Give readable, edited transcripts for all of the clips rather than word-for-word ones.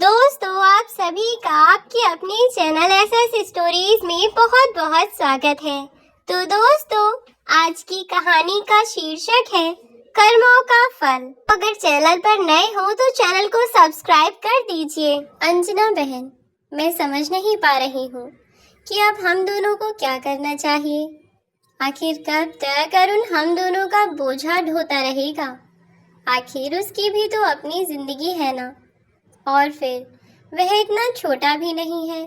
दोस्तों, आप सभी का आपके अपने चैनल एसएस स्टोरीज में बहुत बहुत स्वागत है। तो दोस्तों, आज की कहानी का शीर्षक है कर्मों का फल। अगर चैनल पर नए हो तो चैनल को सब्सक्राइब कर दीजिए। अंजना बहन, मैं समझ नहीं पा रही हूँ कि अब हम दोनों को क्या करना चाहिए। आखिर कब तक अरुण हम दोनों का बोझा ढोता रहेगा। आखिर उसकी भी तो अपनी जिंदगी है ना, और फिर वह इतना छोटा भी नहीं है।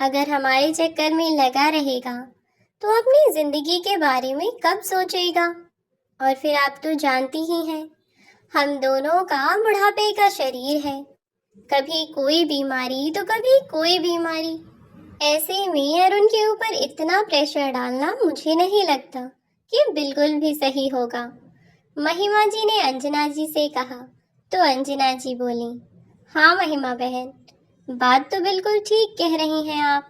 अगर हमारे चक्कर में लगा रहेगा तो अपनी जिंदगी के बारे में कब सोचेगा। और फिर आप तो जानती ही हैं, हम दोनों का बुढ़ापे का शरीर है, कभी कोई बीमारी तो कभी कोई बीमारी। ऐसे में अरुण के ऊपर इतना प्रेशर डालना मुझे नहीं लगता कि बिल्कुल भी सही होगा। महिमा जी ने अंजना जी से कहा तो अंजना जी बोली, हाँ महिमा बहन, बात तो बिल्कुल ठीक कह रही हैं आप।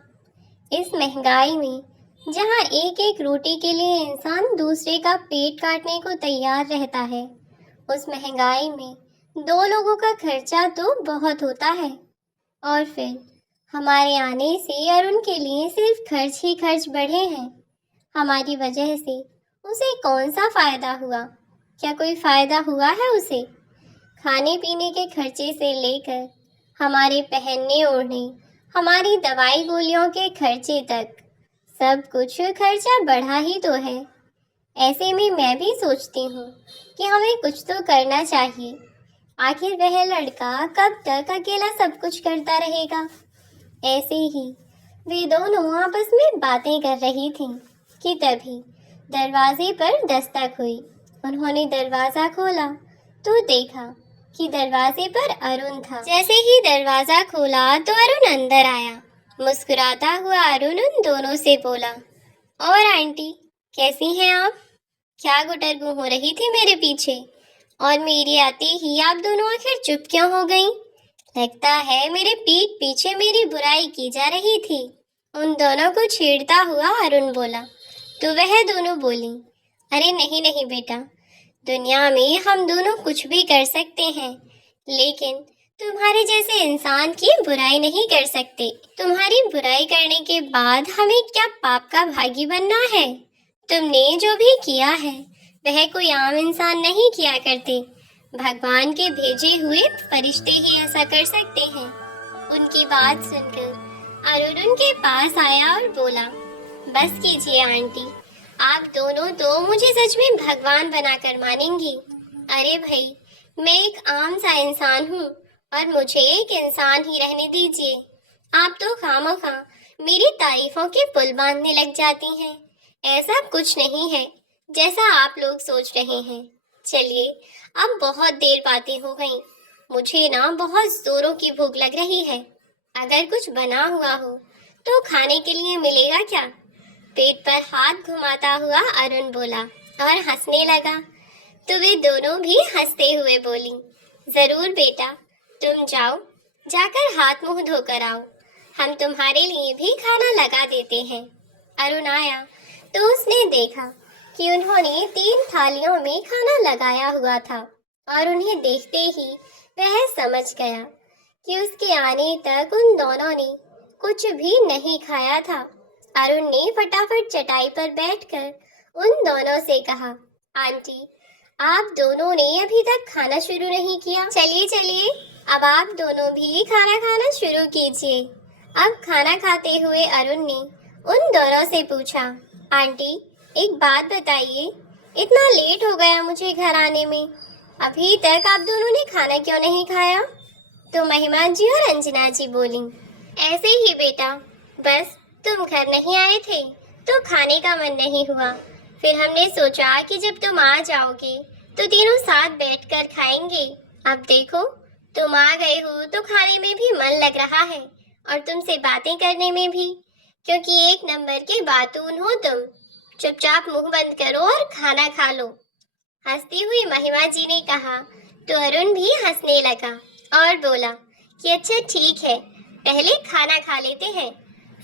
इस महंगाई में जहाँ एक एक रोटी के लिए इंसान दूसरे का पेट काटने को तैयार रहता है, उस महंगाई में दो लोगों का खर्चा तो बहुत होता है। और फिर हमारे आने से अरुण के लिए सिर्फ खर्च ही खर्च बढ़े हैं। हमारी वजह से उसे कौन सा फायदा हुआ? क्या कोई फायदा हुआ है उसे? खाने पीने के खर्चे से लेकर हमारे पहनने ओढ़ने, हमारी दवाई गोलियों के खर्चे तक सब कुछ खर्चा बढ़ा ही तो है। ऐसे में मैं भी सोचती हूँ कि हमें कुछ तो करना चाहिए। आखिर वह लड़का कब तक अकेला सब कुछ करता रहेगा। ऐसे ही वे दोनों आपस में बातें कर रही थीं कि तभी दरवाजे पर दस्तक हुई। उन्होंने दरवाज़ा खोला तो देखा कि दरवाजे पर अरुण था। जैसे ही दरवाजा खोला तो अरुण अंदर आया। मुस्कुराता हुआ अरुण उन दोनों से बोला, और आंटी कैसी हैं आप? क्या गुटरगू हो रही थी मेरे पीछे, और मेरे आते ही आप दोनों आखिर चुप क्यों हो गईं? लगता है मेरे पीठ पीछे मेरी बुराई की जा रही थी। उन दोनों को छेड़ता हुआ अरुण बोला। तो वह दोनों बोली, अरे नहीं नहीं बेटा, दुनिया में हम दोनों कुछ भी कर सकते हैं, लेकिन तुम्हारे जैसे इंसान की बुराई नहीं कर सकते। तुम्हारी बुराई करने के बाद हमें क्या पाप का भागी बनना है? तुमने जो भी किया है वह कोई आम इंसान नहीं किया करते। भगवान के भेजे हुए फरिश्ते ही ऐसा कर सकते हैं। उनकी बात सुनकर अरुण उनके पास आया और बोला, बस कीजिए आंटी, आप दोनों तो मुझे सच में भगवान बनाकर मानेंगी। अरे भाई, मैं एक आम सा इंसान हूँ और मुझे एक इंसान ही रहने दीजिए। आप तो खामखा मेरी तारीफों के पुल बांधने लग जाती हैं। ऐसा कुछ नहीं है जैसा आप लोग सोच रहे हैं। चलिए, अब बहुत देर बातें हो गई, मुझे ना बहुत जोरों की भूख लग रही है। अगर कुछ बना हुआ हो तो खाने के लिए मिलेगा क्या? पेट पर हाथ घुमाता हुआ अरुण बोला और हंसने लगा। तो वे दोनों भी हंसते हुए बोली, जरूर बेटा, तुम जाओ, जाकर हाथ मुंह धोकर आओ, हम तुम्हारे लिए भी खाना लगा देते हैं। अरुण आया तो उसने देखा कि उन्होंने 3 थालियों में खाना लगाया हुआ था, और उन्हें देखते ही वह समझ गया कि उसके आने तक उन दोनों ने कुछ भी नहीं खाया था। अरुण ने फटाफट चटाई पर बैठकर उन दोनों से कहा, आंटी, आप दोनों ने अभी तक खाना शुरू नहीं किया। चलिए चलिए, अब आप दोनों भी खाना खाना शुरू कीजिए। अब खाना खाते हुए अरुण ने उन दोनों से पूछा, आंटी एक बात बताइए, इतना लेट हो गया मुझे घर आने में, अभी तक आप दोनों ने खाना क्यों नहीं खाया? तो महिमा जी और अंजना जी बोली, ऐसे ही बेटा, बस तुम घर नहीं आए थे तो खाने का मन नहीं हुआ। फिर हमने सोचा कि जब तुम आ जाओगे तो तीनों साथ बैठकर खाएंगे। अब देखो, तुम आ गए हो तो खाने में भी मन लग रहा है और तुमसे बातें करने में भी, क्योंकि एक नंबर के बातून हो तुम। चुपचाप मुंह बंद करो और खाना खा लो। हंसती हुई महिमा जी ने कहा तो अरुण भी हंसने लगा और बोला कि अच्छा ठीक है, पहले खाना खा लेते हैं,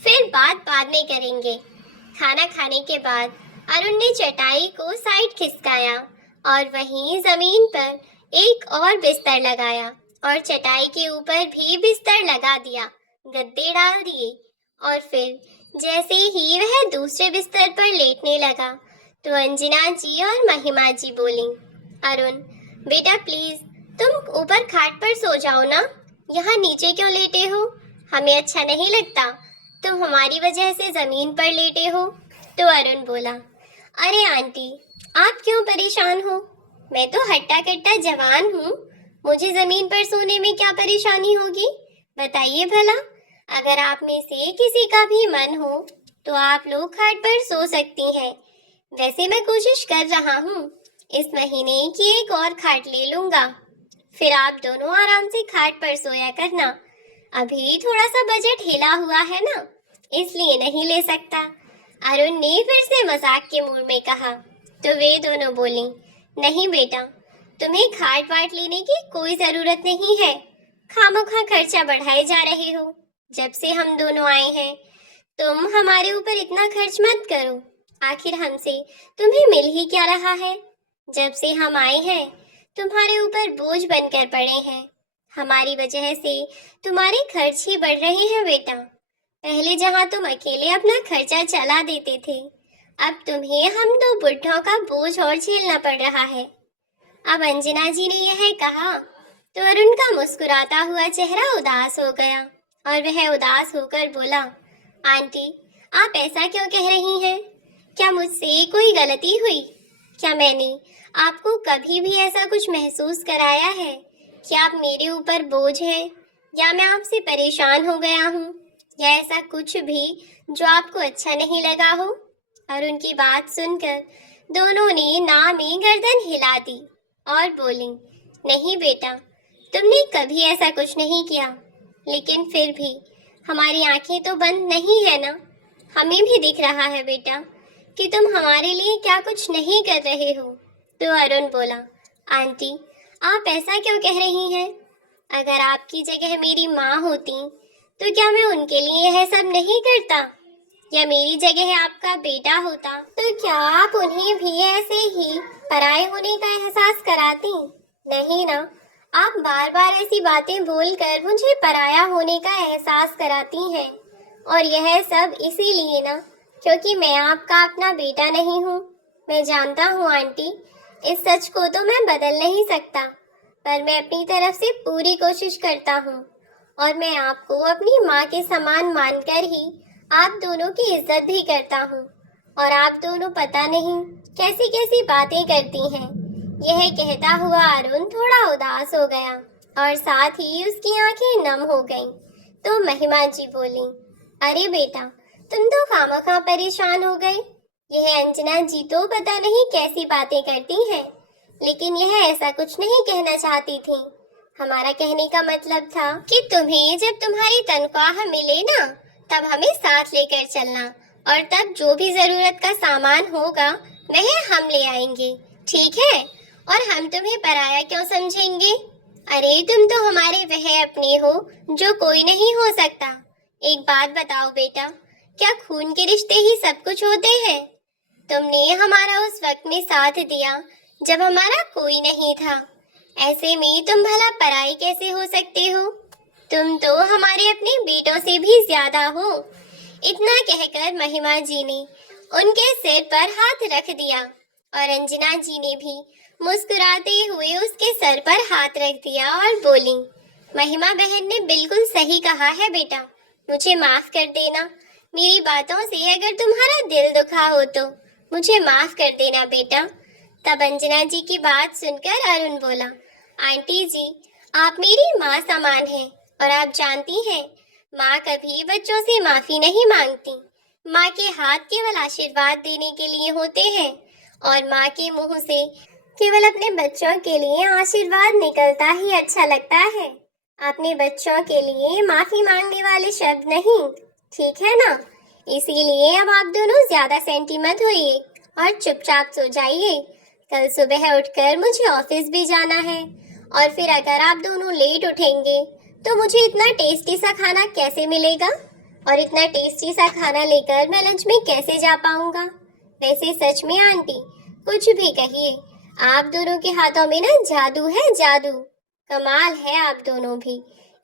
फिर बात बाद में करेंगे। खाना खाने के बाद अरुण ने चटाई को साइड खिसकाया और वहीं जमीन पर एक और बिस्तर लगाया और चटाई के ऊपर भी बिस्तर लगा दिया, गद्दे डाल दिए और फिर जैसे ही वह दूसरे बिस्तर पर लेटने लगा तो अंजना जी और महिमा जी बोली, अरुण बेटा प्लीज तुम ऊपर खाट पर सो जाओ ना, यहाँ नीचे क्यों लेटे हो? हमें अच्छा नहीं लगता तुम हमारी वजह से जमीन पर लेटे हो। तो अरुण बोला, अरे आंटी आप क्यों परेशान हो? मैं तो हट्टा कट्टा जवान हूँ, मुझे जमीन पर सोने में क्या परेशानी होगी? बताइए भला। अगर आप में से किसी का भी मन हो तो आप लोग खाट पर सो सकती हैं। वैसे मैं कोशिश कर रहा हूँ, इस महीने की एक और खाट ले लूंगा, फिर आप दोनों आराम से खाट पर सोया करना। अभी थोड़ा सा बजट हिला हुआ है ना, इसलिए नहीं ले सकता। अरुण ने फिर से मजाक के मूड में कहा तो वे दोनों बोली, नहीं बेटा तुम्हें खाट वाट लेने की कोई जरूरत नहीं है, खामोखा खर्चा बढ़ाए जा रहे हो। जब से हम दोनों आए हैं तुम हमारे ऊपर इतना खर्च मत करो, आखिर हमसे तुम्हें मिल ही क्या रहा है? जब से हम आए हैं तुम्हारे ऊपर बोझ बनकर पड़े हैं, हमारी वजह से तुम्हारे खर्च ही बढ़ रहे हैं बेटा। पहले जहाँ तुम अकेले अपना खर्चा चला देते थे, अब तुम्हें हम दो बुढ़ों का बोझ और झेलना पड़ रहा है। अब अंजना जी ने यह कहा तो अरुण का मुस्कुराता हुआ चेहरा उदास हो गया और वह उदास होकर बोला, आंटी आप ऐसा क्यों कह रही हैं? क्या मुझसे कोई गलती हुई? क्या मैंने आपको कभी भी ऐसा कुछ महसूस कराया है कि आप मेरे ऊपर बोझ हैं, या मैं आपसे परेशान हो गया हूँ, या ऐसा कुछ भी जो आपको अच्छा नहीं लगा हो? और उनकी बात सुनकर दोनों ने ना में गर्दन हिला दी और बोली, नहीं बेटा तुमने कभी ऐसा कुछ नहीं किया, लेकिन फिर भी हमारी आंखें तो बंद नहीं है ना, हमें भी दिख रहा है बेटा कि तुम हमारे लिए क्या कुछ नहीं कर रहे हो। तो अरुण बोला, आंटी आप ऐसा क्यों कह रही हैं? अगर आपकी जगह मेरी माँ होती तो क्या मैं उनके लिए यह सब नहीं करता? या मेरी जगह आपका बेटा होता तो क्या आप उन्हें भी ऐसे ही पराये होने का एहसास कराती? नहीं ना, आप बार बार ऐसी बातें बोलकर मुझे पराया होने का एहसास कराती हैं, और यह सब इसीलिए ना क्योंकि मैं आपका अपना बेटा नहीं हूँ। मैं जानता हूँ आंटी, इस सच को तो मैं बदल नहीं सकता, पर मैं अपनी तरफ से पूरी कोशिश करता हूँ, और मैं आपको अपनी माँ के समान मानकर ही आप दोनों की इज्जत भी करता हूँ। और आप दोनों पता नहीं कैसी कैसी बातें करती हैं। यह कहता हुआ अरुण थोड़ा उदास हो गया और साथ ही उसकी आंखें नम हो गईं। तो महिमा जी बोली, अरे बेटा तुम तो खामखा परेशान हो गए। यह अंजना जी तो पता नहीं कैसी बातें करती हैं, लेकिन यह ऐसा कुछ नहीं कहना चाहती थी। हमारा कहने का मतलब था कि तुम्हें जब तुम्हारी तनख्वाह मिले ना, तब हमें साथ लेकर चलना, और तब जो भी जरूरत का सामान होगा वह हम ले आएंगे, ठीक है? और हम तुम्हें पराया क्यों समझेंगे? अरे तुम तो हमारे वह अपने हो जो कोई नहीं हो सकता। एक बात बताओ बेटा, क्या खून के रिश्ते ही सब कुछ होते हैं? तुमने हमारा उस वक्त में साथ दिया जब हमारा कोई नहीं था, ऐसे में तुम भला पराई कैसे हो सकते हो? तुम तो हमारे अपने बेटों से भी ज्यादा हो। इतना कहकर महिमा जी ने उनके सिर पर हाथ रख दिया और अंजना जी ने भी मुस्कुराते हुए उसके सर पर हाथ रख दिया और बोली, महिमा बहन ने बिल्कुल सही कहा है बेटा, मुझे माफ कर देना। मेरी बातों से अगर तुम्हारा दिल दुखा हो तो मुझे माफ कर देना बेटा। तब अंजना जी की बात सुनकर अरुण बोला, आंटी जी आप मेरी माँ समान हैं, और आप जानती हैं माँ कभी बच्चों से माफी नहीं मांगती। माँ के हाथ केवल आशीर्वाद देने के लिए होते हैं, और माँ के मुंह से केवल अपने बच्चों के लिए आशीर्वाद निकलता ही अच्छा लगता है, अपने बच्चों के लिए माफी मांगने वाले शब्द नहीं, ठीक है ना? इसीलिए अब आप दोनों ज्यादा सेंटी मत होइए और चुपचाप सो जाइए। कल सुबह उठकर मुझे ऑफिस भी जाना है, और फिर अगर आप दोनों लेट उठेंगे तो मुझे इतना टेस्टी सा खाना कैसे मिलेगा, और इतना टेस्टी सा खाना लेकर मैं लंच में कैसे जा पाऊंगा? वैसे सच में आंटी कुछ भी कहिए, आप दोनों के हाथों में ना जादू है, जादू। कमाल है आप दोनों भी,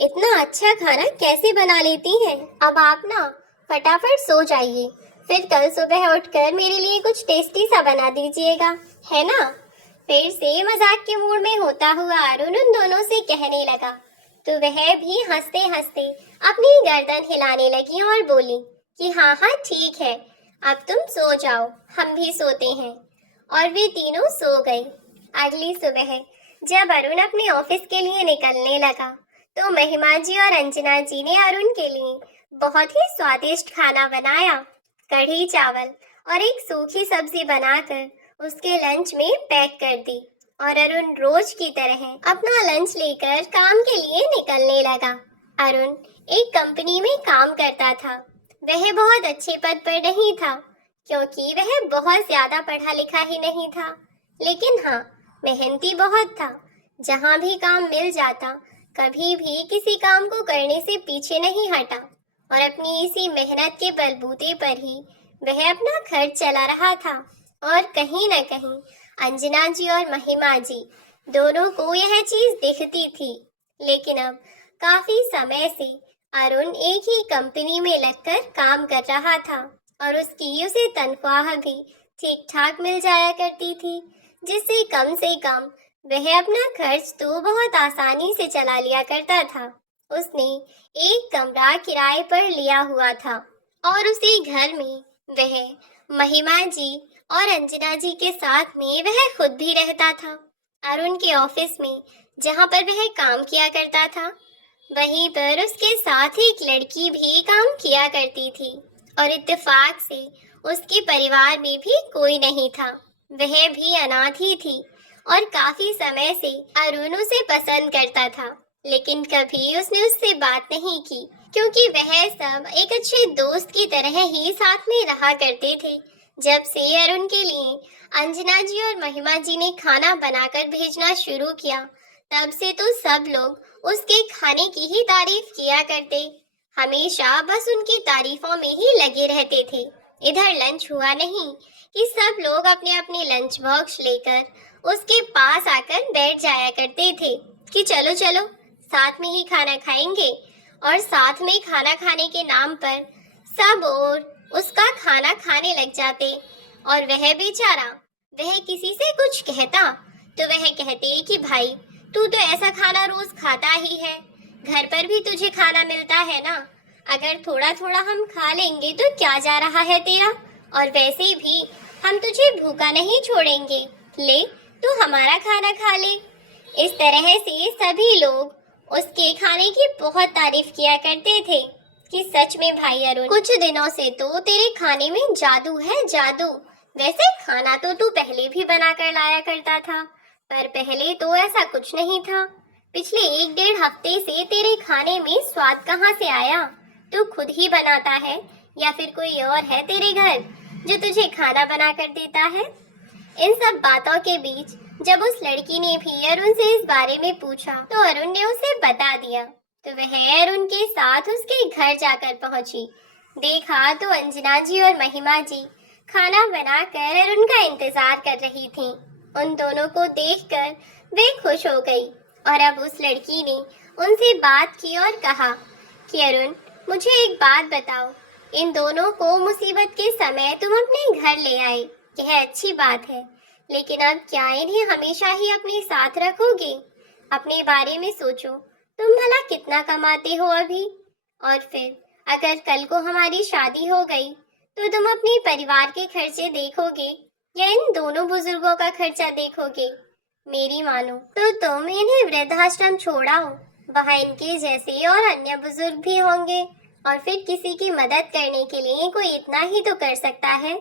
इतना अच्छा खाना कैसे बना लेती हैं। अब आप ना फटाफट सो जाइए, फिर कल सुबह उठकर मेरे लिए कुछ टेस्टी सा बना दीजिएगा, है ना। फिर से मजाक के मूड में होता हुआ अरुण उन दोनों से कहने लगा, तो वह भी हंसते हंसते अपनी गर्दन हिलाने लगी और बोली कि हाँ हाँ ठीक है, अब तुम सो जाओ, हम भी सोते हैं। और वे तीनों सो गए। अगली सुबह जब अरुण अपने ऑफिस के लिए निकलने लगा, तो महिमा जी और अंजना जी ने अरुण के लिए बहुत ही स्वादिष्ट खाना बनाया। कढ़ी चावल और एक सूखी सब्जी बनाकर उसके लंच में पैक कर दी और अरुण रोज की तरह अपना लंच लेकर काम के लिए निकलने लगा। अरुण एक कंपनी में काम करता था। वह बहुत अच्छे पद पर नहीं था, क्योंकि वह बहुत ज्यादा पढ़ा लिखा ही नहीं था, लेकिन हाँ, मेहनती बहुत था। जहाँ भी काम मिल जाता, कभी भी किसी काम को करने से पीछे नहीं हटा और अपनी इसी मेहनत के बलबूते पर ही वह अपना खर्च चला रहा था। और कहीं न कहीं अंजना जी और महिमा जी दोनों को यह चीज दिखती थी। लेकिन अब काफी समय से अरुण एक ही कंपनी में लगकर काम कर रहा था और उसकी उसे तनख्वाह भी ठीक ठाक मिल जाया करती थी, जिससे कम से कम वह अपना खर्च तो बहुत आसानी से चला लिया करता था। उसने एक कमरा किराए पर लिया हुआ था और उसी घर में वह महिमा जी और अंजना जी के साथ में वह खुद भी रहता था। अरुण के ऑफिस में जहाँ पर वह काम किया करता था, वहीं पर उसके साथ एक लड़की भी काम किया करती थी और इत्तेफाक से उसके परिवार में भी कोई नहीं था। वह भी अनाथ ही थी और काफी समय से अरुण उसे पसंद करता था, लेकिन कभी उसने उससे बात नहीं की, क्योंकि वह सब एक अच्छे दोस्त की तरह ही साथ में रहा करते थे। जब से अरुण के लिए अंजना जी और महिमा जी ने खाना बनाकर भेजना शुरू किया, तब से तो सब लोग उसके खाने की ही तारीफ किया करते। हमेशा बस उनकी तारीफों में ही लगे रहते थे। इधर लंच हुआ नहीं कि सब लोग अपने अपने लंच बॉक्स लेकर उसके पास आकर बैठ जाया करते थे कि चलो चलो साथ में ही खाना खाएंगे। और साथ में खाना खाने के नाम पर सब और उसका खाना खाने लग जाते। और वह बेचारा, वह किसी से कुछ कहता तो वह कहते कि भाई तू तो ऐसा खाना रोज खाता ही है, घर पर भी तुझे खाना मिलता है ना, अगर थोड़ा थोड़ा हम खा लेंगे तो क्या जा रहा है तेरा, और वैसे भी हम तुझे भूखा नहीं छोड़ेंगे, ले तू हमारा खाना खा ले। इस तरह से सभी लोग उसके खाने की बहुत तारीफ किया करते थे कि सच में भाई अरुण, कुछ दिनों से तो तेरे खाने में जादू है जादू। वैसे खाना तो तू पहले भी बना कर लाया करता था, पर पहले तो ऐसा कुछ नहीं था। पिछले 1-1.5 हफ्ते से तेरे खाने में स्वाद कहाँ से आया? तू खुद ही बनाता है या फिर कोई और है तेरे घर जो तुझे खाना बना कर देता है? इन सब बातों के बीच जब उस लड़की ने भी अरुण से इस बारे में पूछा, तो अरुण ने उसे बता दिया। तो वह अरुण के साथ उसके घर जाकर पहुंची। देखा तो अंजना जी और महिमा जी खाना बनाकर अरुण का इंतजार कर रही थीं। उन दोनों को देखकर वे खुश हो गई और अब उस लड़की ने उनसे बात की और कहा कि अरुण, मुझे एक बात बताओ, इन दोनों को मुसीबत के समय तुम अपने घर ले आए, यह अच्छी बात है, लेकिन अब क्या इन्हें हमेशा ही अपने साथ रखोगे? अपने बारे में सोचो, तुम भला कितना कमाते हो अभी? और फिर अगर कल को हमारी शादी हो गई तो तुम अपने परिवार के खर्चे देखोगे या इन दोनों बुजुर्गों का खर्चा देखोगे? मेरी मानो तो तुम इन्हें वृद्धाश्रम छोड़ाओ, वहाँ इनके जैसे और अन्य बुजुर्ग भी होंगे और फिर किसी की मदद करने के लिए कोई इतना ही तो कर सकता है।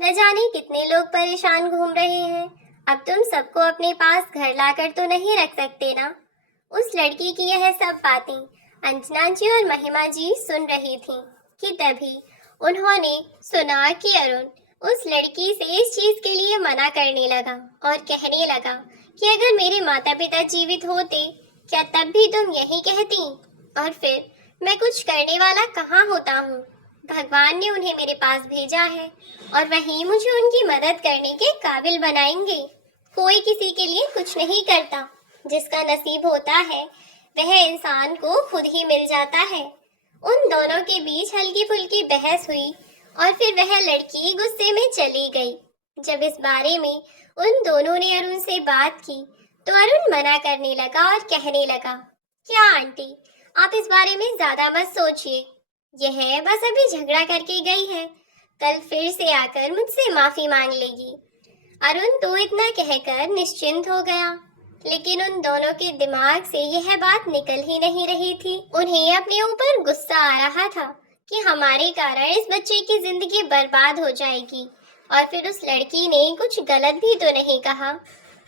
न जाने कितने लोग परेशान घूम रहे हैं। अब तुम सबको अपने पास घर लाकर तो नहीं रख सकते ना। उस लड़की की यह सब बातें अंजना जी और महिमा जी सुन रही थीं कि तभी उन्होंने सुना कि अरुण उस लड़की से इस चीज के लिए मना करने लगा और कहने लगा कि अगर मेरे माता पिता जीवित होते, क्या तब भी तुम यही कहती? और फिर मैं कुछ करने वाला कहाँ होता हूँ? भगवान ने उन्हें मेरे पास भेजा है और वही मुझे उनकी मदद करने के काबिल बनाएंगे। कोई किसी के लिए कुछ नहीं करता, जिसका नसीब होता है वह इंसान को खुद ही मिल जाता है। उन दोनों के बीच हल्की फुल्की बहस हुई और फिर वह लड़की गुस्से में चली गई। जब इस बारे में उन दोनों ने अरुण से बात की तो अरुण मना करने लगा और कहने लगा, क्या आंटी, आप इस बारे में ज्यादा मत सोचिए, यह बस अभी झगड़ा करके गई है, कल फिर से आकर मुझसे माफी मांग लेगी। अरुण तो इतना कहकर निश्चिंत हो गया, लेकिन उन दोनों के दिमाग से यह बात निकल ही नहीं रही थी। उन्हें अपने ऊपर गुस्सा आ रहा था कि हमारे कारण इस बच्चे की जिंदगी बर्बाद हो जाएगी, और फिर उस लड़की ने कुछ गलत भी तो नहीं कहा।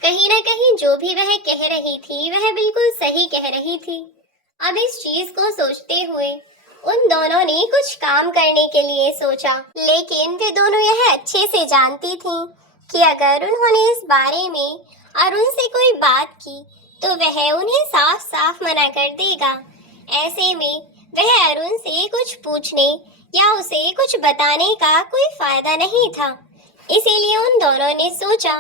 कहीं न कहीं जो भी वह कह रही थी वह बिल्कुल सही कह रही थी। अब इस चीज को सोचते हुए उन दोनों ने कुछ काम करने के लिए सोचा, लेकिन वे दोनों यह अच्छे से जानती थीं कि अगर उन्होंने इस बारे में अरुण से कोई बात की तो वह उन्हें साफ साफ मना कर देगा। ऐसे में वह अरुण से कुछ पूछने या उसे कुछ बताने का कोई फायदा नहीं था। इसीलिए उन दोनों ने सोचा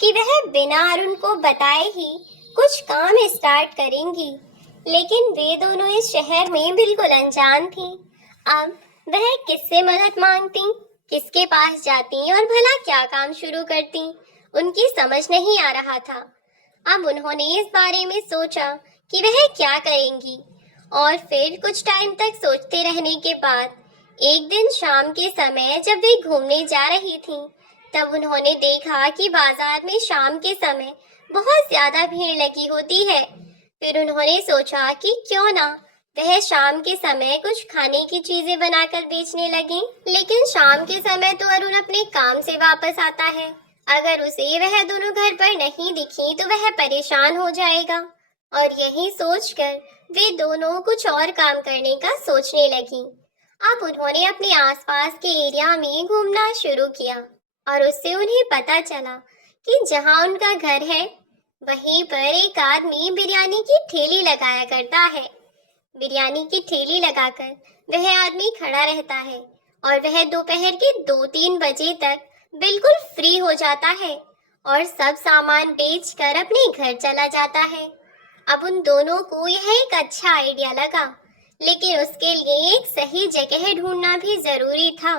कि वह बिना अरुण को बताए ही कुछ काम स्टार्ट करेंगी। लेकिन वे दोनों इस शहर में बिल्कुल अनजान थीं। अब वह किससे मदद मांगती, किसके पास जाती और भला क्या काम शुरू करती, उनकी समझ नहीं आ रहा था। अब उन्होंने इस बारे में सोचा कि वह क्या करेंगी, और फिर कुछ टाइम तक सोचते रहने के बाद एक दिन शाम के समय जब वे घूमने जा रही थीं, तब उन्होंने देखा कि बाजार में शाम के समय बहुत ज्यादा भीड़ लगी होती है। फिर उन्होंने सोचा कि क्यों ना वह शाम के समय कुछ खाने की चीजें बनाकर बेचने लगी। लेकिन शाम के समय तो अरुण अपने काम से वापस आता है, अगर उसे वह दोनों घर पर नहीं दिखी तो वह परेशान हो जाएगा। और यही सोचकर वे दोनों कुछ और काम करने का सोचने लगी। अब उन्होंने अपने आसपास के एरिया में घूमना शुरू किया और उससे उन्हें पता चला कि जहां उनका घर है वहीं पर एक आदमी बिरयानी की ठेली लगाया करता है। बिरयानी की ठेली लगाकर वह आदमी खड़ा रहता है और वह दोपहर के 2-3 बजे तक बिल्कुल फ्री हो जाता है और सब सामान बेचकर अपने घर चला जाता है। अब उन दोनों को यह एक अच्छा आइडिया लगा, लेकिन उसके लिए एक सही जगह ढूंढना भी जरूरी था।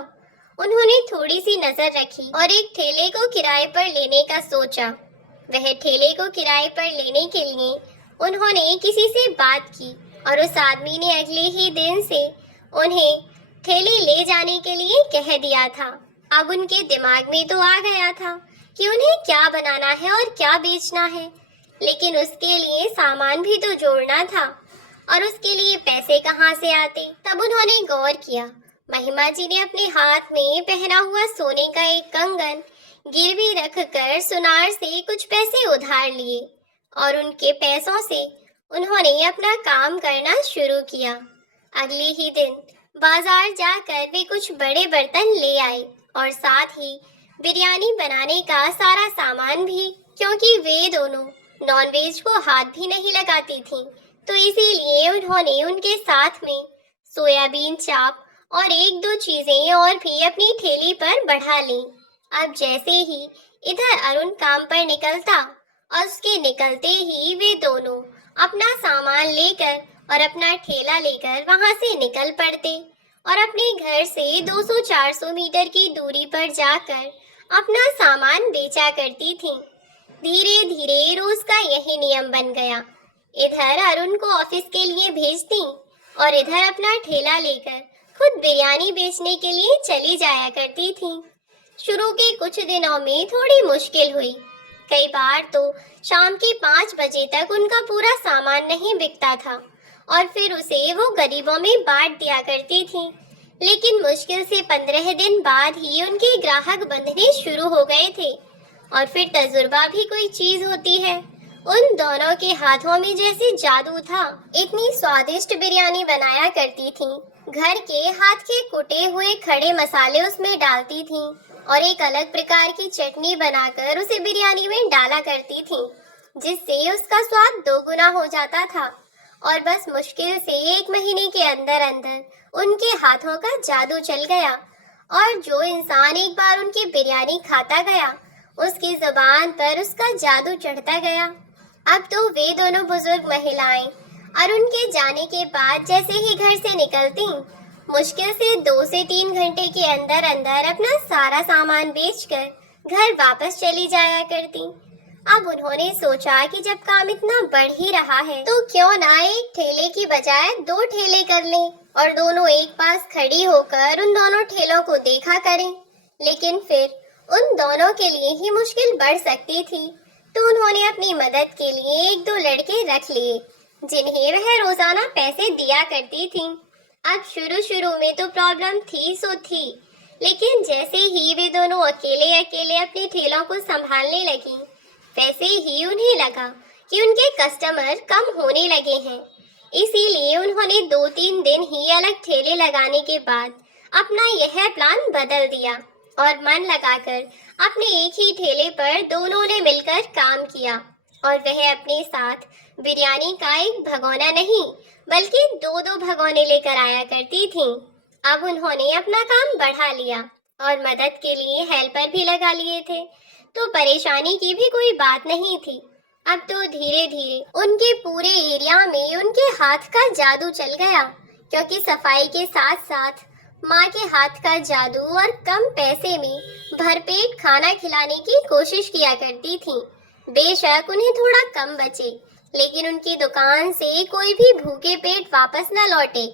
उन्होंने थोड़ी सी नजर रखी और एक ठेले को किराए पर लेने का सोचा। वह ठेले को किराए पर लेने के लिए उन्होंने किसी से बात की और उस आदमी ने अगले ही दिन से उन्हें ठेले ले जाने के लिए कह दिया था। अब उनके दिमाग में तो आ गया था कि उन्हें क्या बनाना है और क्या बेचना है, लेकिन उसके लिए सामान भी तो जोड़ना था और उसके लिए पैसे कहाँ से आते। तब उन्होंने गौर किया, महिमा जी ने अपने हाथ में पहना हुआ सोने का एक कंगन गिरवी रखकर सुनार से कुछ पैसे उधार लिए और उनके पैसों से उन्होंने अपना काम करना शुरू किया। अगले ही दिन बाजार जाकर वे कुछ बड़े बर्तन ले आए और साथ ही बिरयानी बनाने का सारा सामान भी, क्योंकि वे दोनों नॉनवेज को हाथ भी नहीं लगाती थीं, तो इसीलिए उन्होंने उनके साथ में सोयाबीन चाप और 1-2 चीजें और भी अपनी ठेली पर बढ़ा लीं। अब जैसे ही इधर अरुण काम पर निकलता और उसके निकलते ही वे दोनों अपना सामान लेकर और अपना ठेला लेकर वहां से निकल पड़ते और अपने घर से 200-400 मीटर की दूरी पर जाकर अपना सामान बेचा करती थी। धीरे धीरे रोज का यही नियम बन गया। इधर अरुण को ऑफिस के लिए भेजती और इधर अपना ठेला लेकर खुद बिरयानी बेचने के लिए चली जाया करती थी। शुरू के कुछ दिनों में थोड़ी मुश्किल हुई। कई बार तो शाम के 5 बजे तक उनका पूरा सामान नहीं बिकता था और फिर उसे वो गरीबों में बांट दिया करती थी। लेकिन मुश्किल से 15 दिन बाद ही उनके ग्राहक बंधने शुरू हो गए थे। और फिर तजुर्बा भी कोई चीज होती है। उन दोनों के हाथों में जैसे जादू था। इतनी स्वादिष्ट बिरयानी बनाया करती थी। घर के हाथ के कुटे हुए खड़े मसाले उसमें डालती थी और एक अलग प्रकार की चटनी बनाकर उसे बिरयानी में डाला करती थी, जिससे उसका स्वाद 2 गुना हो जाता था। और बस मुश्किल से 1 महीने के अंदर अंदर उनके हाथों का जादू चल गया और जो इंसान एक बार उनकी बिरयानी खाता गया उसकी जुबान पर उसका जादू चढ़ता गया। अब तो वे दोनों बुजुर्ग महिलाएं अरुण के जाने के बाद जैसे ही घर से निकलती, मुश्किल से 2 से 3 घंटे के अंदर अंदर अपना सारा सामान बेचकर घर वापस चली जाया करती। अब उन्होंने सोचा कि जब काम इतना बढ़ ही रहा है तो क्यों ना एक ठेले की बजाय 2 ठेले कर लें और दोनों एक पास खड़ी होकर उन दोनों ठेलों को देखा करें। लेकिन फिर उन दोनों के लिए ही मुश्किल बढ़ सकती थी, तो उन्होंने अपनी मदद के लिए 1-2 लड़के रख लिए जिन्हें वह रोजाना पैसे दिया करती थी। अब शुरू में तो प्रॉब्लम थी सो थी, लेकिन जैसे ही वे दोनों अकेले अकेले अपने ठेलों को संभालने लगी, वैसे ही उन्हें लगा कि उनके कस्टमर कम होने लगे हैं। इसीलिए उन्होंने 2-3 दिन ही अलग ठेले लगाने के बाद अपना यह प्लान बदल दिया और मन लगाकर अपने एक ही ठेले पर दोनों ने मिलकर काम किया और वह अपने साथ बिरयानी का एक भगोना नहीं बल्कि 2-2 भगोने लेकर आया करती थीं। अब उन्होंने अपना काम बढ़ा लिया और मदद के लिए हेल्पर भी लगा लिए थे, तो परेशानी की भी कोई बात नहीं थी। अब तो धीरे धीरे उनके पूरे एरिया में उनके हाथ का जादू चल गया, क्योंकि सफाई के साथ साथ माँ के हाथ का जादू और कम पैसे में भरपेट खाना खिलाने की कोशिश किया करती थी। बेशक उन्हें थोड़ा कम बचे, लेकिन उनकी दुकान से कोई भी भूखे पेट वापस न लौटे,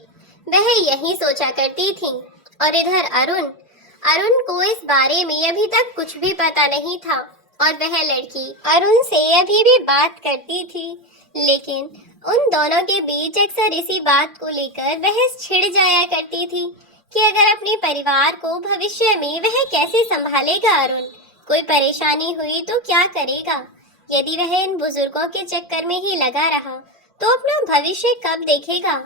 वह यही सोचा करती थी। और इधर अरुण को इस बारे में अभी तक कुछ भी पता नहीं था और वह लड़की अरुण से अभी भी बात करती थी, लेकिन उन दोनों के बीच अक्सर इसी बात को लेकर बहस छिड़ जाया करती थी कि अगर अपने परिवार को भविष्य में वह कैसे संभालेगा। अरुण कोई परेशानी हुई तो क्या करेगा? यदि वह इन बुजुर्गों के चक्कर में ही लगा रहा तो अपना भविष्य कब देखेगा?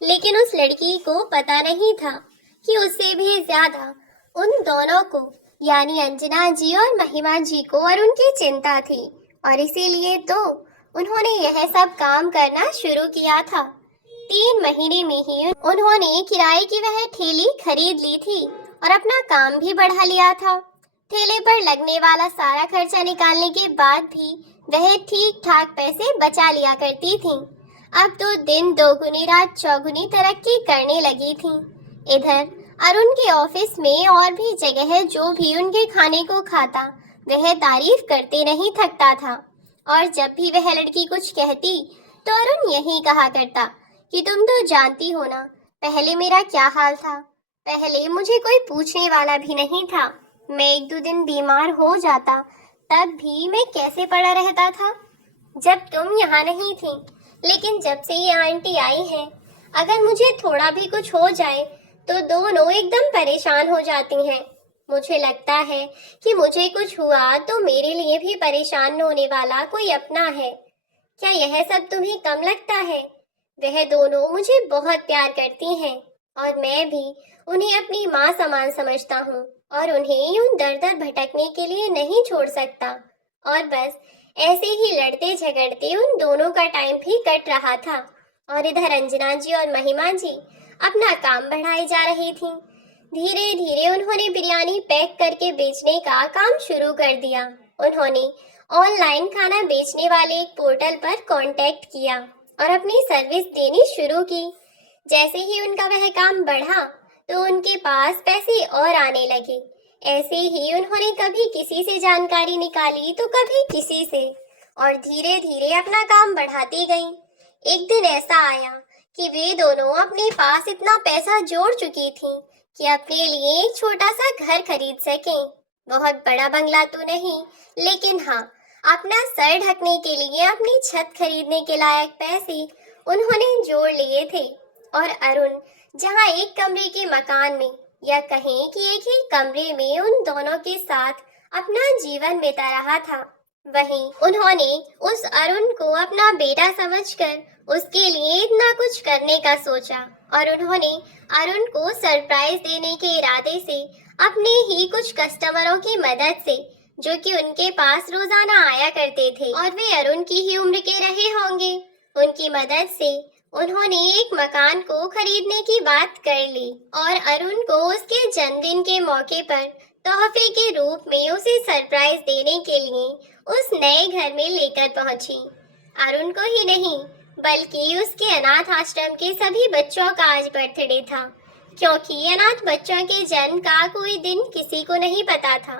लेकिन उस लड़की को पता नहीं था कि उससे भी ज्यादा उन दोनों को यानी अंजना जी और महिमा जी को अरुण की चिंता थी, और इसीलिए तो उन्होंने यह सब काम करना शुरू किया था। 3 महीने में ही उन्होंने किराए की वह ठेली खरीद ली थी और अपना काम भी बढ़ा लिया था। ठेले पर लगने वाला सारा खर्चा निकालने के बाद भी वह ठीक ठाक पैसे बचा लिया करती थी। अब तो दिन दोगुनी रात चौगुनी तरक्की करने लगी थी। इधर अरुण के ऑफिस में और भी जगह जो भी उनके खाने को खाता वह तारीफ करते नहीं थकता था, और जब भी वह लड़की कुछ कहती तो अरुण यही कहा करता कि तुम तो जानती हो ना, पहले मेरा क्या हाल था। पहले मुझे कोई पूछने वाला भी नहीं था। मैं 1-2 दिन बीमार हो जाता तब भी मैं कैसे पड़ा रहता था जब तुम यहाँ नहीं थी। लेकिन जब से ये आंटी आई है, अगर मुझे थोड़ा भी कुछ हो जाए तो दोनों एकदम परेशान हो जाती हैं। मुझे लगता है कि मुझे कुछ हुआ तो मेरे लिए भी परेशान होने वाला कोई अपना है। क्या यह सब तुम्हें कम लगता है? वह दोनों मुझे बहुत प्यार करती हैं और मैं भी उन्हें अपनी माँ समान समझता हूँ और उन्हें यूं दर दर भटकने के लिए नहीं छोड़ सकता। और बस ऐसे ही लड़ते झगड़ते उन दोनों का टाइम भी कट रहा था, और इधर अंजना जी और महिमा जी अपना काम बढ़ाई जा रही थी। धीरे धीरे उन्होंने बिरयानी पैक करके बेचने का काम शुरू कर दिया। उन्होंने ऑनलाइन खाना बेचने वाले एक पोर्टल पर कांटेक्ट किया और अपनी सर्विस देनी शुरू की। जैसे ही उनका वह काम बढ़ा तो उनके पास पैसे और आने लगे। ऐसे ही उन्होंने कभी किसी से जानकारी निकाली तो कभी किसी से, और धीरे धीरे अपना काम बढ़ाती गईं। एक दिन ऐसा आया कि वे दोनों अपने पास इतना पैसा जोड़ चुकी थीं कि अपने लिए एक छोटा सा घर खरीद सकें। बहुत बड़ा बंगला तो नहीं, लेकिन हाँ, अपना सर ढकने के लिए अपनी छत खरीदने के लायक पैसे उन्होंने जोड़ लिए थे। और अरुण जहाँ एक कमरे के मकान में या कहें कि एक ही कमरे में उन दोनों के साथ अपना जीवन बिता रहा था, वहीं उन्होंने उस अरुण को अपना बेटा समझकर उसके लिए इतना कुछ करने का सोचा, और उन्होंने अरुण को सरप्राइज देने के इरादे से अपने ही कुछ कस्टमरों की मदद से, जो कि उनके पास रोजाना आया करते थे और वे अरुण की ही उम्र के रहे होंगे, उनकी मदद से उन्होंने एक मकान को खरीदने की बात कर ली और अरुण को उसके जन्मदिन के मौके पर तोहफे के रूप में उसे सरप्राइज देने के लिए उस नए घर में लेकर पहुंची। अरुण को ही नहीं बल्कि उसके अनाथ आश्रम के सभी बच्चों का आज बर्थडे था, क्योंकि अनाथ बच्चों के जन्म का कोई दिन किसी को नहीं पता था।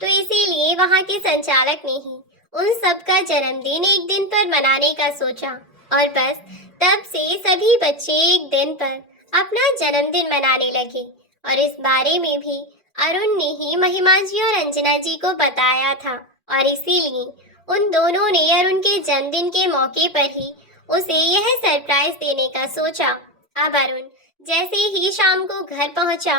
तो इसीलिए वहाँ के संचालक ने ही उन सब का जन्मदिन एक दिन पर मनाने का सोचा और बस तब से सभी बच्चे एक दिन पर अपना जन्मदिन मनाने लगे। और इस बारे में भी अरुण ने ही महिमा जी और अंजना जी को बताया था और इसीलिए उन दोनों ने अरुण के जन्मदिन के मौके पर ही उसे यह सरप्राइज देने का सोचा। अब अरुण जैसे ही शाम को घर पहुंचा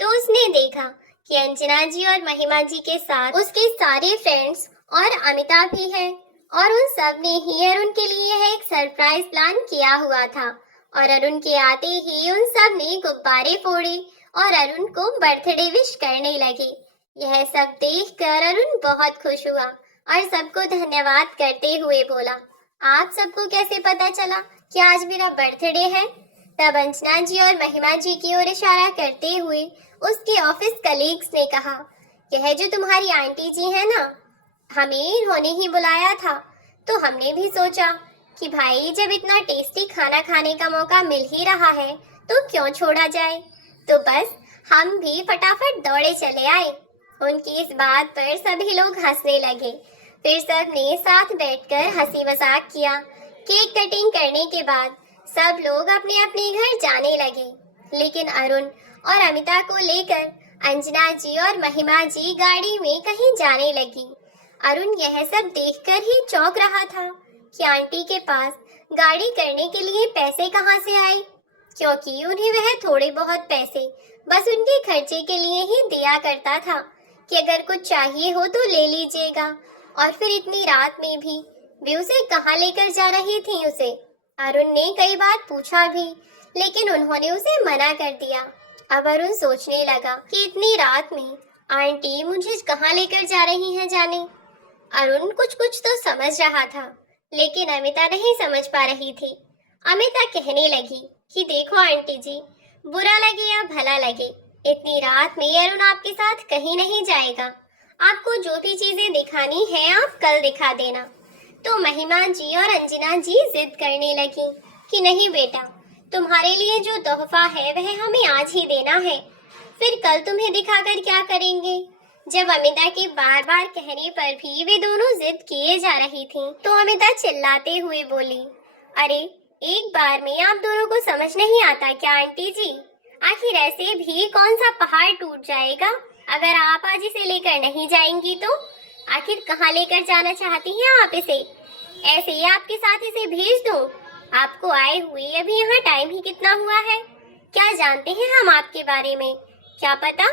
तो उसने देखा कि अंजना जी और महिमा जी के साथ उसके सारे फ्रेंड्स और अमिता भी है और उन सब ने ही अरुण के लिए यह एक सरप्राइज प्लान किया हुआ था। और अरुण के आते ही उन सब ने गुब्बारे फोड़े और अरुण को बर्थडे विश करने लगे। यह सब देखकर अरुण बहुत खुश हुआ और सबको धन्यवाद करते हुए बोला, आप सबको कैसे पता चला कि आज मेरा बर्थडे है? तब अंजना जी और महिमा जी की ओर इशारा करते हुए उसके ऑफिस कलीग्स ने कहा, यह जो तुम्हारी आंटी जी है ना, हमें इन्होंने ही बुलाया था। तो हमने भी सोचा कि भाई जब इतना टेस्टी खाना खाने का मौका मिल ही रहा है तो क्यों छोड़ा जाए। तो बस हम भी फटाफट दौड़े चले आए। उनकी इस बात पर सभी लोग हंसने लगे। फिर सब ने साथ बैठकर हंसी मजाक किया। केक कटिंग करने के बाद सब लोग अपने अपने घर जाने लगे, लेकिन अरुण और अमिता को लेकर अंजना जी और महिमा जी गाड़ी में कहीं जाने लगी। अरुण यह सब देखकर ही चौंक रहा था कि आंटी के पास गाड़ी करने के लिए पैसे कहाँ से आए, क्योंकि उन्हें वह थोड़े बहुत पैसे बस उनके खर्चे के लिए ही दिया करता था कि अगर कुछ चाहिए हो तो ले लीजिएगा। और फिर इतनी रात में भी वे उसे कहाँ लेकर जा रही थी उसे। अरुण ने कई बार पूछा भी, लेकिन उन्होंने उसे मना कर दिया। अब अरुण सोचने लगा कि इतनी रात में आंटी मुझे कहाँ लेकर जा रही हैं जाने। अरुण कुछ कुछ तो समझ रहा था, लेकिन अमिता नहीं समझ पा रही थी। अमिता कहने लगी कि देखो आंटी जी, बुरा लगे या भला लगे, इतनी रात में अरुण आपके साथ कहीं नहीं जाएगा। आपको जो भी चीजें दिखानी है आप कल दिखा देना। तो महिमा जी और अंजना जी जिद करने लगी कि नहीं बेटा, तुम्हारे लिए जो तोहफा है वह हमें आज ही देना है, फिर कल तुम्हें दिखाकर क्या करेंगे। जब अमिता के बार बार कहने पर भी वे दोनों जिद किए जा रही थी, तो अमिता चिल्लाते हुए बोली, अरे एक बार में आप दोनों को समझ नहीं आता क्या आंटी जी? आखिर ऐसे भी कौन सा पहाड़ टूट जाएगा अगर आप आज इसे लेकर नहीं जाएंगी तो? आखिर कहाँ लेकर जाना चाहती हैं आप इसे? ऐसे ही आपके साथ इसे भेज दूं? आपको आए हुए अभी यहाँ टाइम ही कितना हुआ है? क्या जानते हैं हम आपके बारे में? क्या पता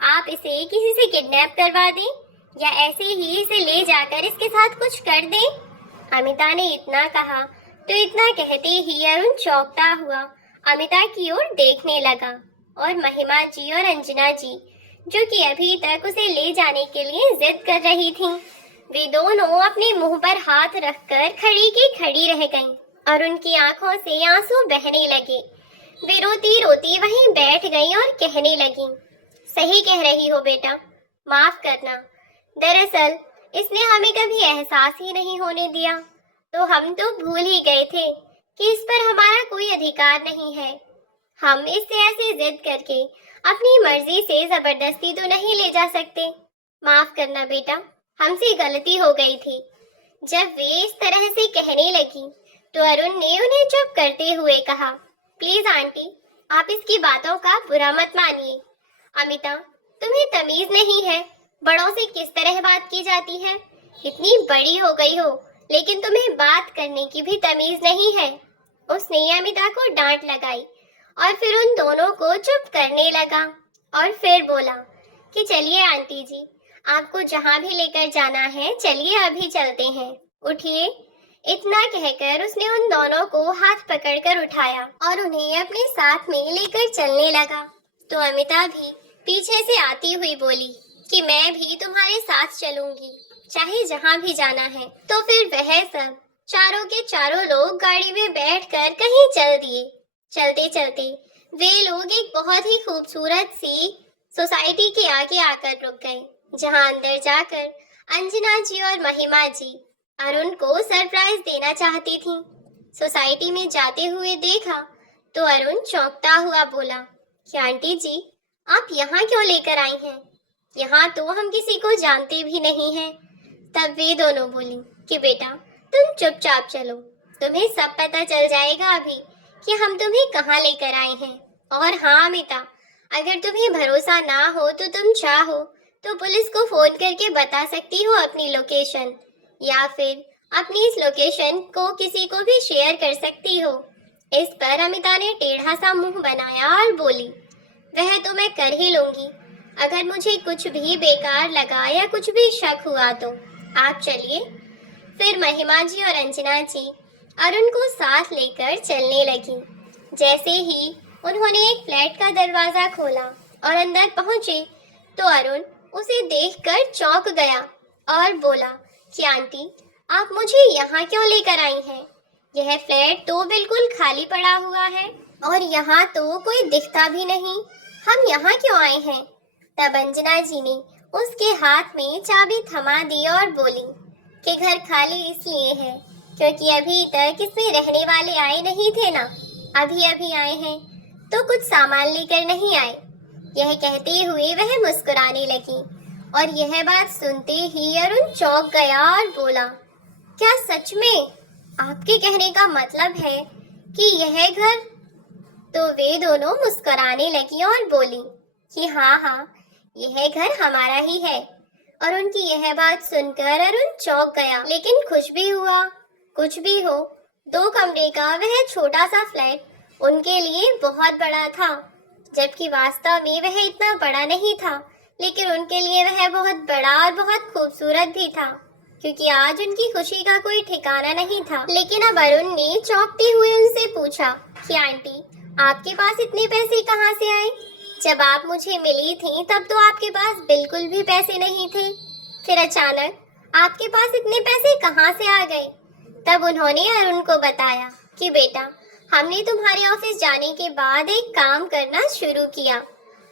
आप इसे किसी से किडनैप करवा दें या ऐसे ही इसे ले जाकर इसके साथ कुछ कर दें। अमिता ने इतना कहा तो इतना कहते ही अरुण चौंकता हुआ अमिता की ओर देखने लगा और महिमा जी और अंजना जी, जो कि अभी तक उसे ले जाने के लिए जिद कर रही थीं, वे दोनों अपने मुंह पर हाथ रखकर खड़ी की खड़ी रह गईं और उनकी आंखों से आंसू बहने लगे। वे रोती रोती वहीं बैठ गईं और कहने लगीं, सही कह रही हो बेटा, माफ करना। दरअसल इसने हमें कभी एहसास ही नहीं होने दिया, तो हम तो भूल ही गए थे कि इस पर हमारा कोई अधिकार नहीं है। हम इससे ऐसे जिद करके अपनी मर्जी से जबरदस्ती तो नहीं ले जा सकते। माफ करना बेटा, हमसे गलती हो गई थी। जब वे इस तरह से कहने लगी तो अरुण ने उन्हें चुप करते हुए कहा, प्लीज आंटी, आप इसकी बातों का बुरा मत मानिए। अमिता, तुम्हें तमीज नहीं है बड़ों से किस तरह बात की जाती है। इतनी बड़ी हो गई हो लेकिन तुम्हें बात करने की भी तमीज नहीं है। उसने अमिता को डांट लगाई और फिर उन दोनों को चुप करने लगा और फिर बोला कि चलिए आंटी जी, आपको जहाँ भी लेकर जाना है चलिए अभी चलते हैं, उठिए। इतना कहकर उसने उन दोनों को हाथ पकड़कर उठाया और उन्हें अपने साथ में लेकर चलने लगा। तो अमिता भी पीछे से आती हुई बोली कि मैं भी तुम्हारे साथ चलूंगी, चाहे जहाँ भी जाना है। तो फिर वह सब चारों के चारों लोग गाड़ी में बैठकर कहीं चल दिए। चलते चलते वे लोग एक बहुत ही खूबसूरत सी सोसाइटी के आगे आकर रुक गए, जहाँ अंदर जाकर अंजना जी और महिमा जी अरुण को सरप्राइज देना चाहती थी। सोसाइटी में जाते हुए देखा तो अरुण चौंकता हुआ बोला कि आंटी जी, आप यहाँ क्यों लेकर आई हैं? यहाँ तो हम किसी को जानते भी नहीं हैं। तब वे दोनों बोली कि बेटा, तुम चुपचाप चलो, तुम्हें सब पता चल जाएगा अभी कि हम तुम्हें कहाँ लेकर आए हैं। और हाँ अमिता, अगर तुम्हें भरोसा ना हो तो तुम चाहो तो पुलिस को फोन करके बता सकती हो अपनी लोकेशन, या फिर अपनी इस लोकेशन को किसी को भी शेयर कर सकती हो। इस पर अमिता ने टेढ़ा सा मुंह बनाया और बोली, वह तो मैं कर ही लूंगी, अगर मुझे कुछ भी बेकार लगा या कुछ भी शक हुआ तो। आप चलिए। फिर महिमा जी और अंजना जी अरुण को साथ लेकर चलने लगी। जैसे ही उन्होंने एक फ्लैट का दरवाजा खोला और अंदर पहुंचे तो अरुण उसे देखकर चौंक गया और बोला कि आंटी, आप मुझे यहाँ क्यों लेकर आई हैं? यह फ्लैट तो बिल्कुल खाली पड़ा हुआ है और यहाँ तो कोई दिखता भी नहीं, हम यहाँ क्यों आए हैं? तब अंजना जी ने उसके हाथ में चाबी थमा दी और बोली कि घर खाली इसलिए है क्योंकि अभी तक इसमें रहने वाले आए नहीं थे ना, अभी अभी आए हैं तो कुछ सामान लेकर नहीं आए। यह कहते हुए वह मुस्कुराने लगी और यह बात सुनते ही अरुण चौंक गया और बोला, क्या सच में? आपके कहने का मतलब है कि यह घर? तो वे दोनों मुस्कुराने लगी और बोली कि हाँ हाँ, यह घर हमारा ही है। और उनकी यह बात सुनकर अरुण चौंक गया, लेकिन खुश भी हुआ। कुछ भी हो, 2 कमरे का वह छोटा सा फ्लैट उनके लिए बहुत बड़ा था, जबकि वास्तव में वह इतना बड़ा नहीं था, लेकिन उनके लिए वह बहुत बड़ा और बहुत खूबसूरत भी था, क्योंकि आज उनकी खुशी का कोई ठिकाना नहीं था। लेकिन अब अरुण ने चौंकते हुए उनसे पूछा कि आंटी, आपके पास इतने पैसे कहाँ से आए? जब आप मुझे मिली थी तब तो आपके पास बिल्कुल भी पैसे नहीं थे, फिर अचानक आपके पास इतने पैसे कहाँ से आ गए? तब उन्होंने अरुण को बताया कि बेटा, हमने तुम्हारे ऑफिस जाने के बाद एक काम करना शुरू किया,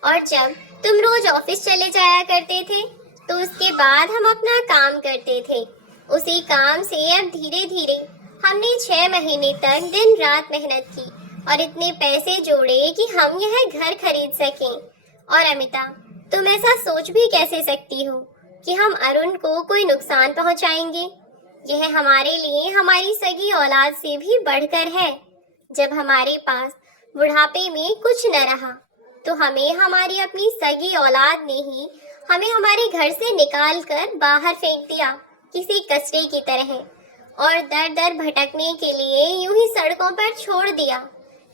और जब तुम रोज ऑफिस चले जाया करते थे तो उसके बाद हम अपना काम करते थे। उसी काम से अब धीरे धीरे हमने 6 महीने तक दिन रात मेहनत की और इतने पैसे जोड़े कि हम यह घर खरीद सकें। और अमिता, तुम ऐसा सोच भी कैसे सकती हो कि हम अरुण को कोई नुकसान पहुंचाएंगे? यह हमारे लिए हमारी सगी औलाद से भी बढ़कर है। जब हमारे पास बुढ़ापे में कुछ न रहा तो हमें हमारी अपनी सगी औलाद ने ही हमें हमारे घर से निकाल कर बाहर फेंक दिया, किसी कचरे की तरह, और दर दर भटकने के लिए यूं ही सड़कों पर छोड़ दिया।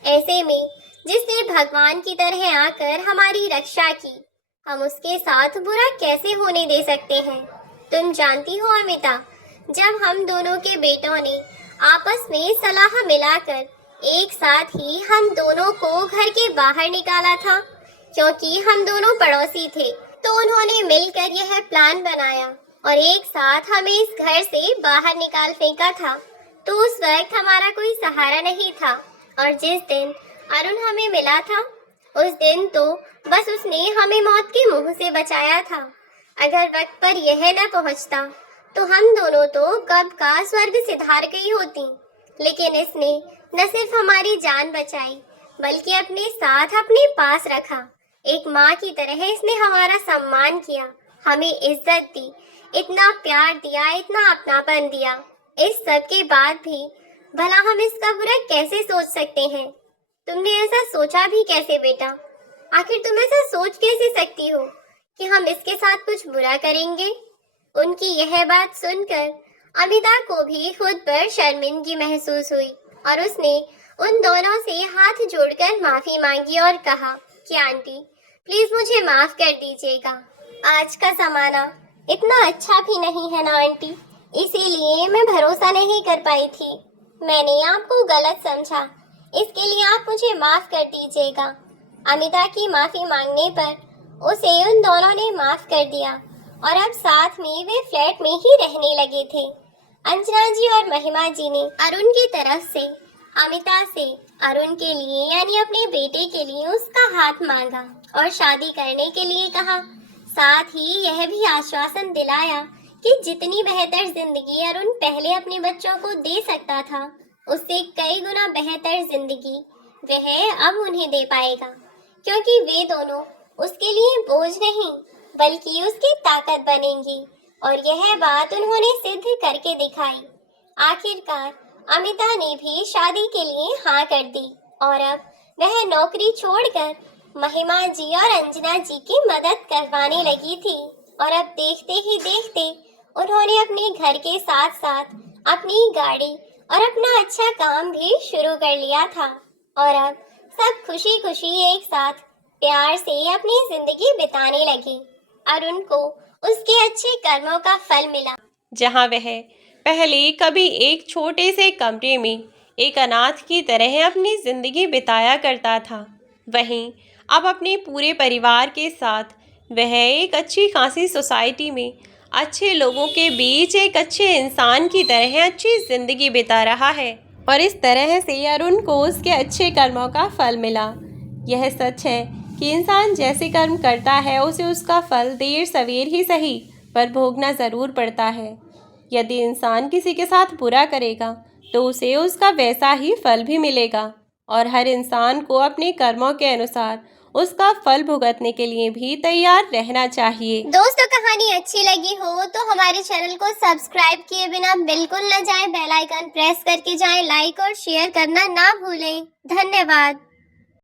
ऐसे में जिसने भगवान की तरह आकर हमारी रक्षा की, हम उसके साथ बुरा कैसे होने दे सकते हैं? तुम जानती हो अमिता, जब हम दोनों के बेटों ने आपस में सलाह मिलाकर एक साथ ही हम दोनों को घर के बाहर निकाला था, क्योंकि हम दोनों पड़ोसी थे, तो उन्होंने मिलकर यह प्लान बनाया और एक साथ हमें इस घर से बाहर निकाल फेंका था। तो उस वक्त हमारा कोई सहारा नहीं था, और जिस दिन अरुण हमें मिला था उस दिन तो बस उसने हमें मौत के मुंह से बचाया था। अगर वक्त पर यह न पहुंचता तो हम दोनों तो कब का स्वर्ग सिधार गई होती। लेकिन इसने न सिर्फ हमारी जान बचाई बल्कि अपने साथ अपने पास रखा। एक माँ की तरह इसने हमारा सम्मान किया, हमें इज्जत दी, इतना प्यार दिया, इतना अपनापन दिया। इस सब के बाद भी भला हम इसका बुरा कैसे सोच सकते हैं? तुमने ऐसा सोचा भी कैसे बेटा? आखिर तुम ऐसा सोच कैसे सकती हो कि हम इसके साथ कुछ बुरा करेंगे? उनकी यह बात सुनकर अमिता को भी खुद पर शर्मिंदगी महसूस हुई और उसने उन दोनों से हाथ जोड़कर माफी मांगी और कहा कि आंटी, प्लीज मुझे माफ कर दीजिएगा। आज का जमाना इतना अच्छा भी नहीं है ना आंटी, इसीलिए मैं भरोसा नहीं कर पाई थी। मैंने आपको गलत समझा, इसके लिए आप मुझे माफ कर दीजिएगा। अमिता की माफी मांगने पर उसे उन दोनों ने माफ कर दिया और अब साथ में वे फ्लैट में ही रहने लगे थे। अंजना जी और महिमा जी ने अरुण की तरफ से अमिता से अरुण के लिए यानी अपने बेटे के लिए उसका हाथ मांगा और शादी करने के लिए कहा। साथ ही यह भी आश्वासन दिलाया कि जितनी बेहतर जिंदगी अरुण पहले अपने बच्चों को दे सकता था, उससे कई गुना बेहतर जिंदगी वह अब उन्हें दे पाएगा, क्योंकि वे दोनों उसके लिए बोझ नहीं बल्कि उसकी ताकत बनेंगी। और यह बात उन्होंने सिद्ध करके दिखाई। आखिरकार अमिता ने भी शादी के लिए हाँ कर दी और अब वह नौकरी छोड़कर महिमा जी और अंजना जी की मदद करवाने लगी थी। और अब देखते ही देखते उन्होंने अपने घर के साथ साथ अपनी गाड़ी और अपना अच्छा काम भी शुरू कर लिया था। और अब सब खुशी खुशी एक साथ प्यार से अपनी जिंदगी बिताने लगे। अरुण को उसके अच्छे कर्मों का फल मिला। जहाँ वह पहले कभी एक छोटे से कमरे में एक अनाथ की तरह अपनी जिंदगी बिताया करता था, वहीं अब अपने पूरे परिवार के साथ वह एक अच्छी खासी सोसाइटी में अच्छे लोगों के बीच एक अच्छे इंसान की तरह अच्छी ज़िंदगी बिता रहा है। और इस तरह से अरुण को उसके अच्छे कर्मों का फल मिला। यह सच है कि इंसान जैसे कर्म करता है उसे उसका फल देर सवेर ही सही पर भोगना ज़रूर पड़ता है। यदि इंसान किसी के साथ बुरा करेगा तो उसे उसका वैसा ही फल भी मिलेगा। और हर इंसान को अपने कर्मों के अनुसार उसका फल भुगतने के लिए भी तैयार रहना चाहिए। दोस्तों, कहानी अच्छी लगी हो तो हमारे चैनल को सब्सक्राइब किए बिना बिल्कुल न जाएं, बेल आइकन प्रेस करके जाएं, लाइक और शेयर करना ना भूलें। धन्यवाद।